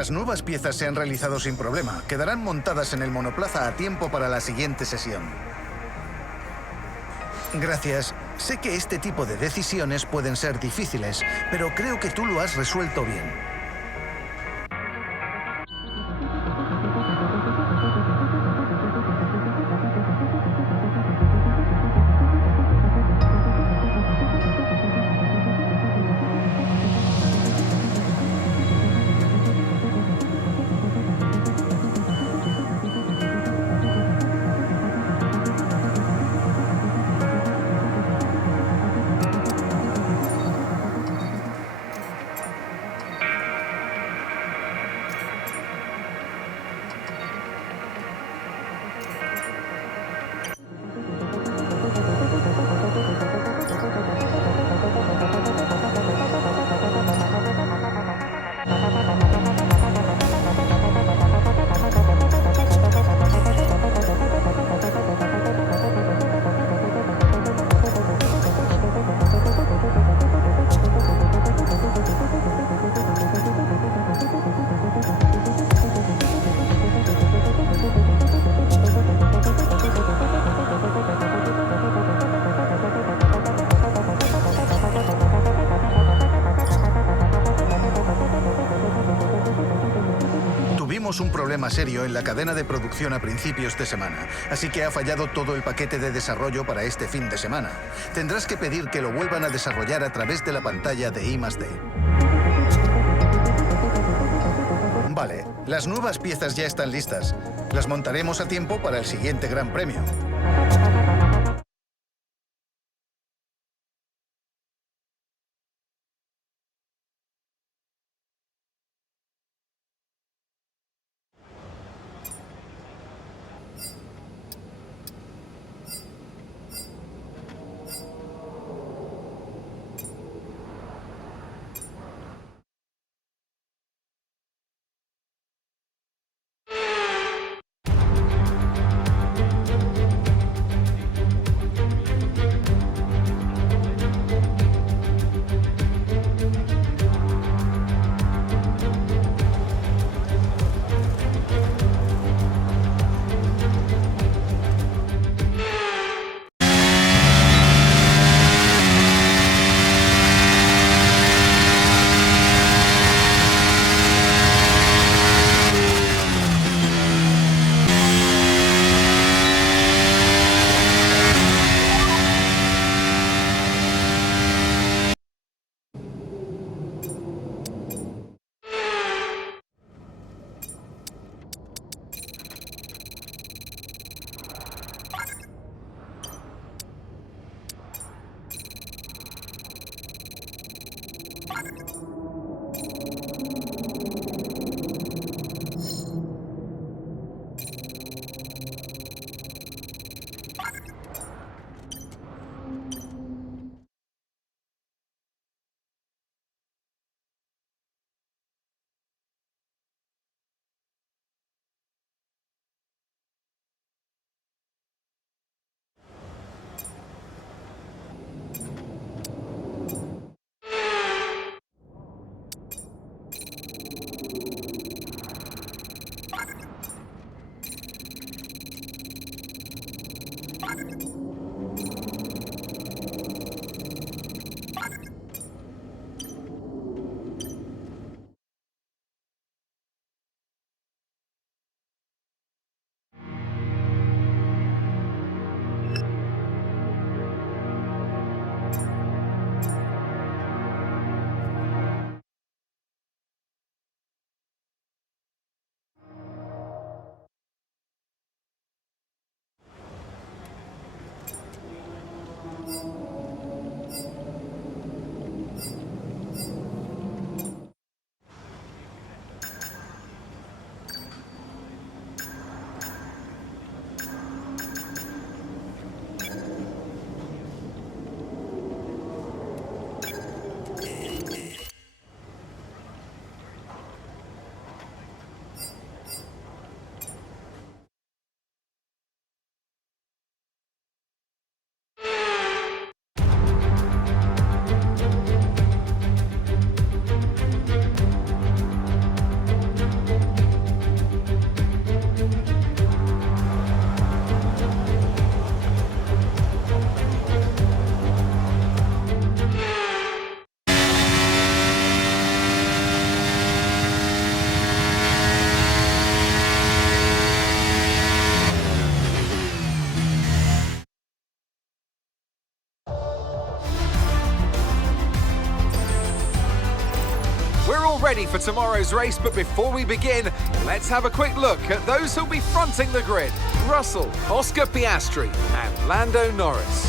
Las nuevas piezas se han realizado sin problema. Quedarán montadas en el monoplaza a tiempo para la siguiente sesión. Gracias. Sé que este tipo de decisiones pueden ser difíciles, pero creo que tú lo has resuelto bien. Tuvimos un problema serio en la cadena de producción a principios de semana, así que ha fallado todo el paquete de desarrollo para este fin de semana. Tendrás que pedir que lo vuelvan a desarrollar a través de la pantalla de I+D. Vale, las nuevas piezas ya están listas. Las montaremos a tiempo para el siguiente Gran Premio. all ready for tomorrow's race, but before we begin, let's have a quick look at those who'll be fronting the grid. Russell, Oscar Piastri and Lando Norris.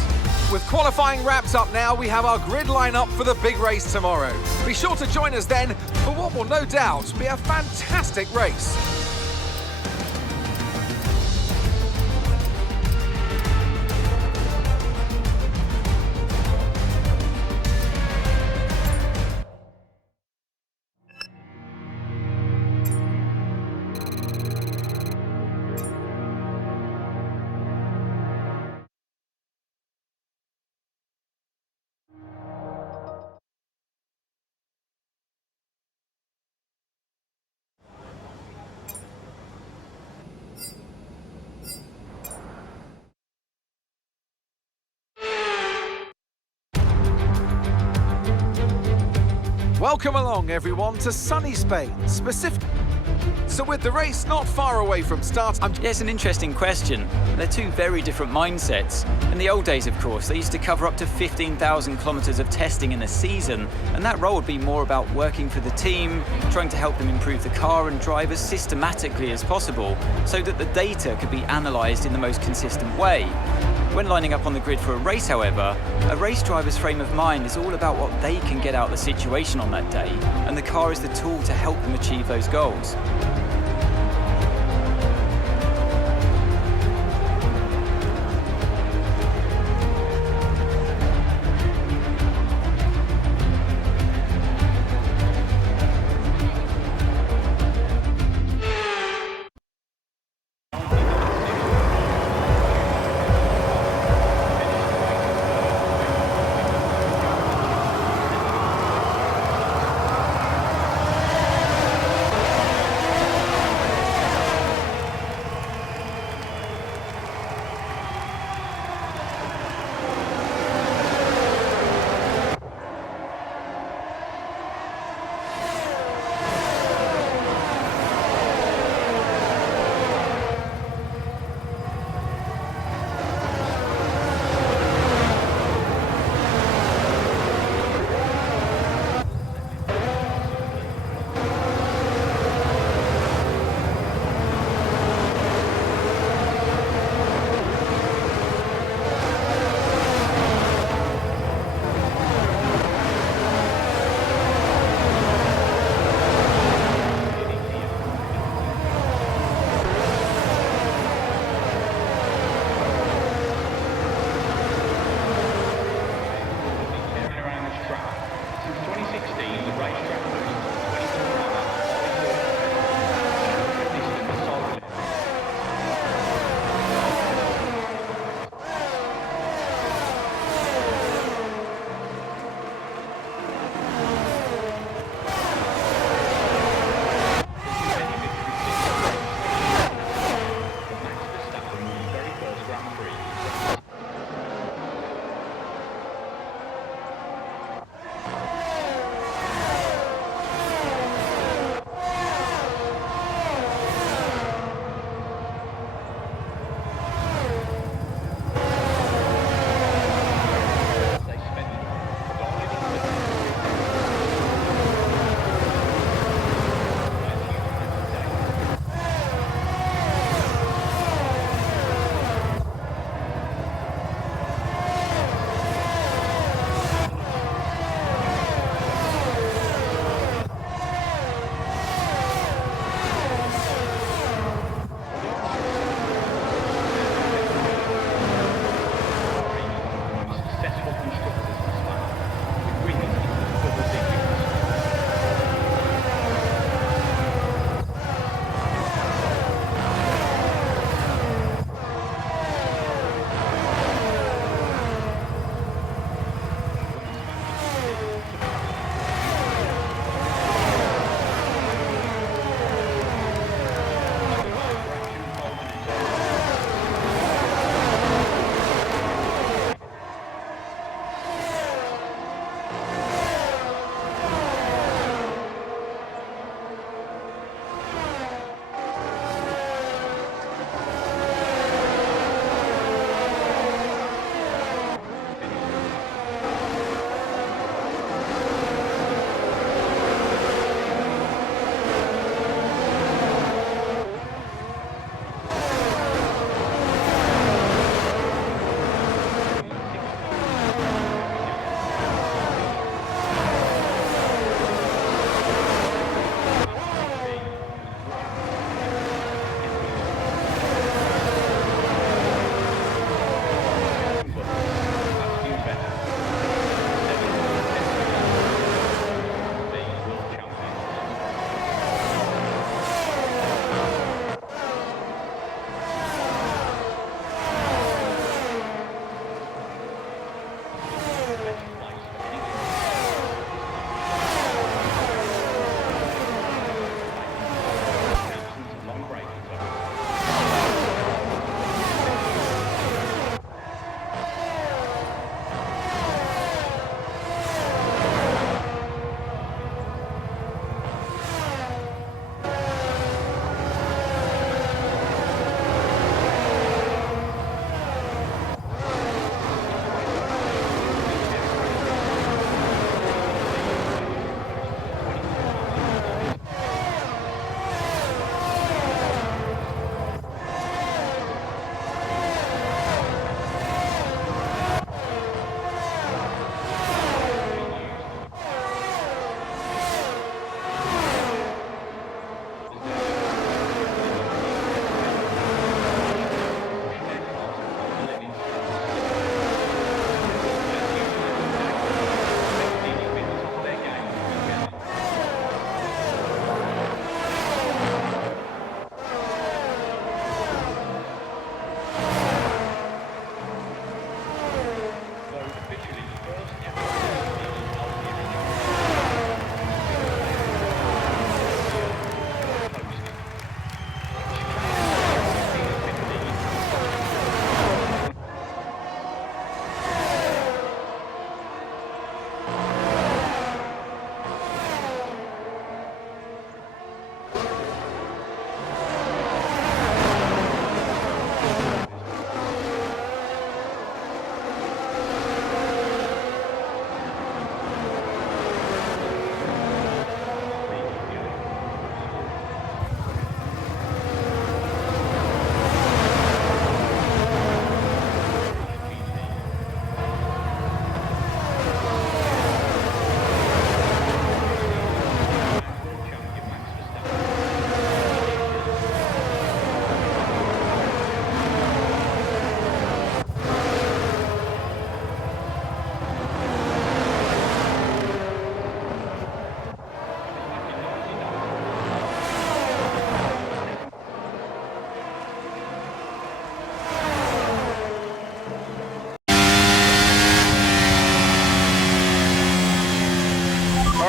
With qualifying wrapped up now, we have our grid lineup for the big race tomorrow. Be sure to join us then for what will no doubt be a fantastic race. Welcome along, everyone, to sunny Spain, So with the race not far away from start, Yeah, it's an interesting question. They're two very different mindsets. In the old days, of course, they used to cover up to 15,000 kilometres of testing in a season, and that role would be more about working for the team, trying to help them improve the car and drive as systematically as possible, so that the data could be analysed in the most consistent way. When lining up on the grid for a race, however, a race driver's frame of mind is all about what they can get out of the situation on that day, and the car is the tool to help them achieve those goals.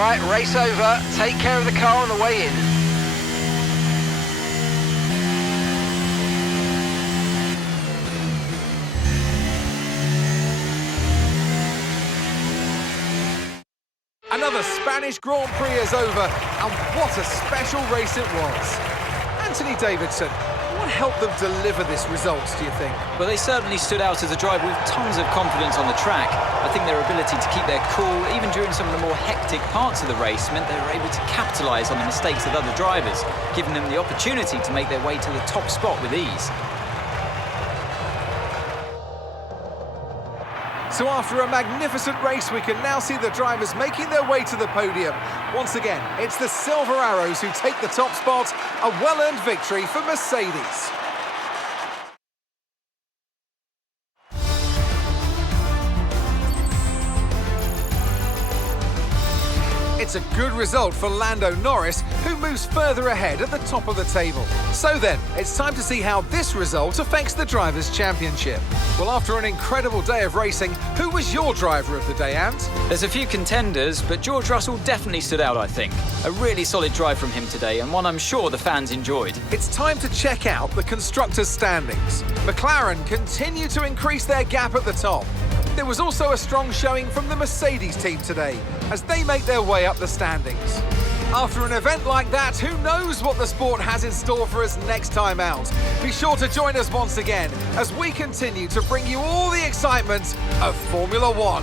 right, race over. Take care of the car on the way in. Another Spanish Grand Prix is over, and what a special race it was. Anthony Davidson, what helped them deliver this result, do you think? Well, they certainly stood out as a driver with tons of confidence on the track. I think their ability to keep their cool, even during some of the more hectic parts of the race, meant they were able to capitalise on the mistakes of other drivers, giving them the opportunity to make their way to the top spot with ease. So after a magnificent race, we can now see the drivers making their way to the podium. Once again, it's the Silver Arrows who take the top spot, a well-earned victory for Mercedes. It's a good result for Lando Norris, who moves further ahead at the top of the table. So then, it's time to see how this result affects the Drivers' Championship. Well, after an incredible day of racing, who was your driver of the day, Ant? There's a few contenders, but George Russell definitely stood out, I think. A really solid drive from him today, and one I'm sure the fans enjoyed. It's time to check out the constructors' standings. McLaren continue to increase their gap at the top. There was also a strong showing from the Mercedes team today, as they make their way up the standings. After an event like that, who knows what the sport has in store for us next time out? Be sure to join us once again as we continue to bring you all the excitement of Formula One.